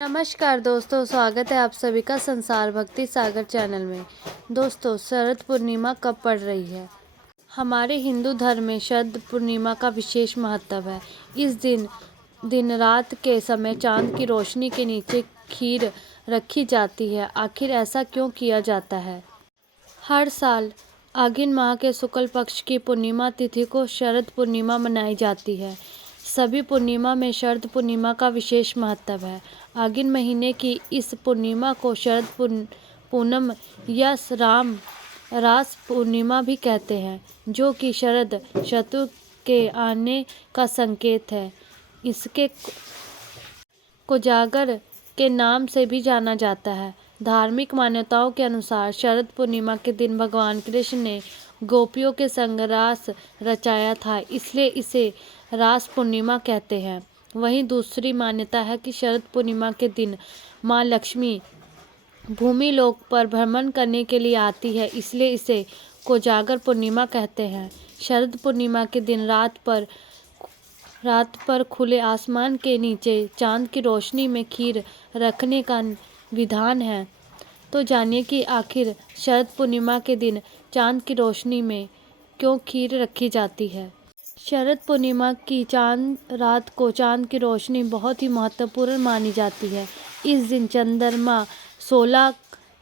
नमस्कार दोस्तों, स्वागत है आप सभी का संसार भक्ति सागर चैनल में। दोस्तों, शरद पूर्णिमा कब पड़ रही है? हमारे हिंदू धर्म में शरद पूर्णिमा का विशेष महत्व है। इस दिन रात के समय चांद की रोशनी के नीचे खीर रखी जाती है। आखिर ऐसा क्यों किया जाता है? हर साल आघिन माह के शुक्ल पक्ष की पूर्णिमा तिथि को शरद पूर्णिमा मनाई जाती है। सभी पूर्णिमा में शरद पूर्णिमा का विशेष महत्व है। आघिन महीने की इस पूर्णिमा को शरद पूनम या रास पूर्णिमा भी कहते हैं, जो कि शरद ऋतु के आने का संकेत है। इसके कोजागर के नाम से भी जाना जाता है। धार्मिक मान्यताओं के अनुसार शरद पूर्णिमा के दिन भगवान कृष्ण ने गोपियों के संग रास रचाया था, इसलिए इसे रास पूर्णिमा कहते हैं। वहीं दूसरी मान्यता है कि शरद पूर्णिमा के दिन माँ लक्ष्मी भूमि लोक पर भ्रमण करने के लिए आती है, इसलिए इसे कोजागर पूर्णिमा कहते हैं। शरद पूर्णिमा के दिन रात पर खुले आसमान के नीचे चांद की रोशनी में खीर रखने का विधान है। तो जानिए कि आखिर शरद पूर्णिमा के दिन चांद की रोशनी में क्यों खीर रखी जाती है। शरद पूर्णिमा की रात को चांद की रोशनी बहुत ही महत्वपूर्ण मानी जाती है। इस दिन चंद्रमा 16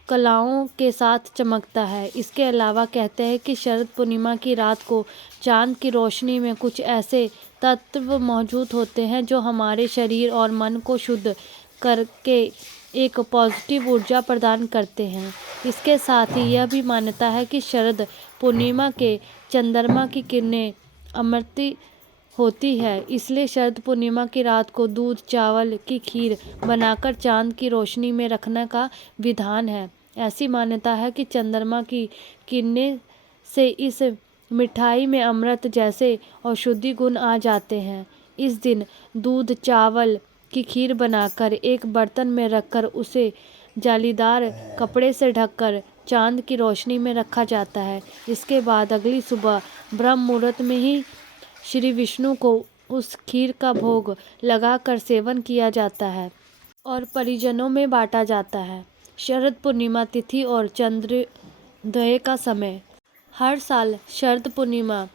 कलाओं के साथ चमकता है। इसके अलावा कहते हैं कि शरद पूर्णिमा की रात को चांद की रोशनी में कुछ ऐसे तत्व मौजूद होते हैं जो हमारे शरीर और मन को शुद्ध करके एक पॉजिटिव ऊर्जा प्रदान करते हैं। इसके साथ ही यह भी मान्यता है कि शरद पूर्णिमा के चंद्रमा की किरणें अमृत होती है, इसलिए शरद पूर्णिमा की रात को दूध चावल की खीर बनाकर चांद की रोशनी में रखने का विधान है। ऐसी मान्यता है कि चंद्रमा की किरणें से इस मिठाई में अमृत जैसे औषधि गुण आ जाते हैं। इस दिन दूध चावल की खीर बनाकर एक बर्तन में रखकर उसे जालीदार कपड़े से ढककर चांद की रोशनी में रखा जाता है। इसके बाद अगली सुबह ब्रह्म मुहूर्त में ही श्री विष्णु को उस खीर का भोग लगाकर सेवन किया जाता है और परिजनों में बांटा जाता है। शरद पूर्णिमा तिथि और चंद्रोदय का समय। हर साल शरद पूर्णिमा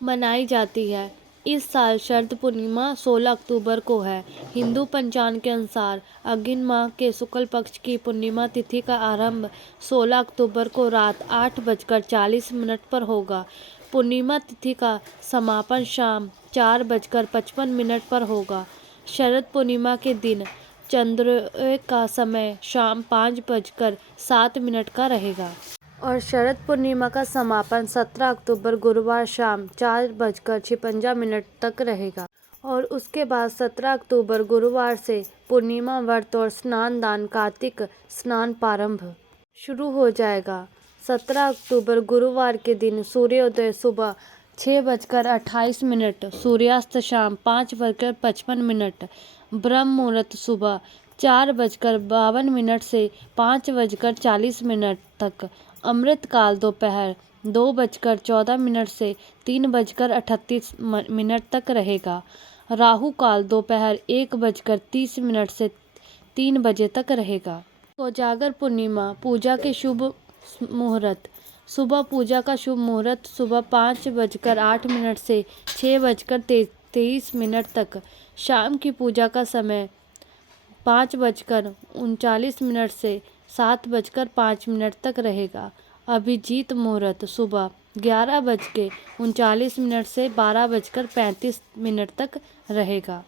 मनाई जाती है। इस साल शरद पूर्णिमा 16 अक्टूबर को है। हिंदू पंचांग के अनुसार अग्नि माह के शुक्ल पक्ष की पूर्णिमा तिथि का आरंभ 16 अक्टूबर को रात 8:40 पर होगा। पूर्णिमा तिथि का समापन शाम 4:55 पर होगा। शरद पूर्णिमा के दिन चंद्रोदय का समय शाम 5:07 का रहेगा और शरद पूर्णिमा का समापन 17 अक्टूबर गुरुवार शाम 4:56 तक रहेगा। और उसके बाद 17 अक्टूबर गुरुवार से पूर्णिमा व्रत और स्नान दान कार्तिक स्नान प्रारंभ शुरू हो जाएगा। 17 अक्टूबर गुरुवार के दिन सूर्योदय सुबह 6:28, सूर्यास्त शाम 5:55, ब्रह्म मुहूर्त सुबह 4:52 से 5:40 तक, अमृत काल दोपहर 2:14 से 3:38 तक रहेगा। राहु काल दोपहर 1:30 से 3 बजे तक रहेगा। कोजागर पूर्णिमा पूजा के शुभ मुहूर्त। सुबह पूजा का शुभ मुहूर्त सुबह 5:08 से 6:23 तक। शाम की पूजा का समय 5:39 से 7:05 तक रहेगा। अभिजीत मुहूर्त सुबह 11:39 से 12:35 तक रहेगा।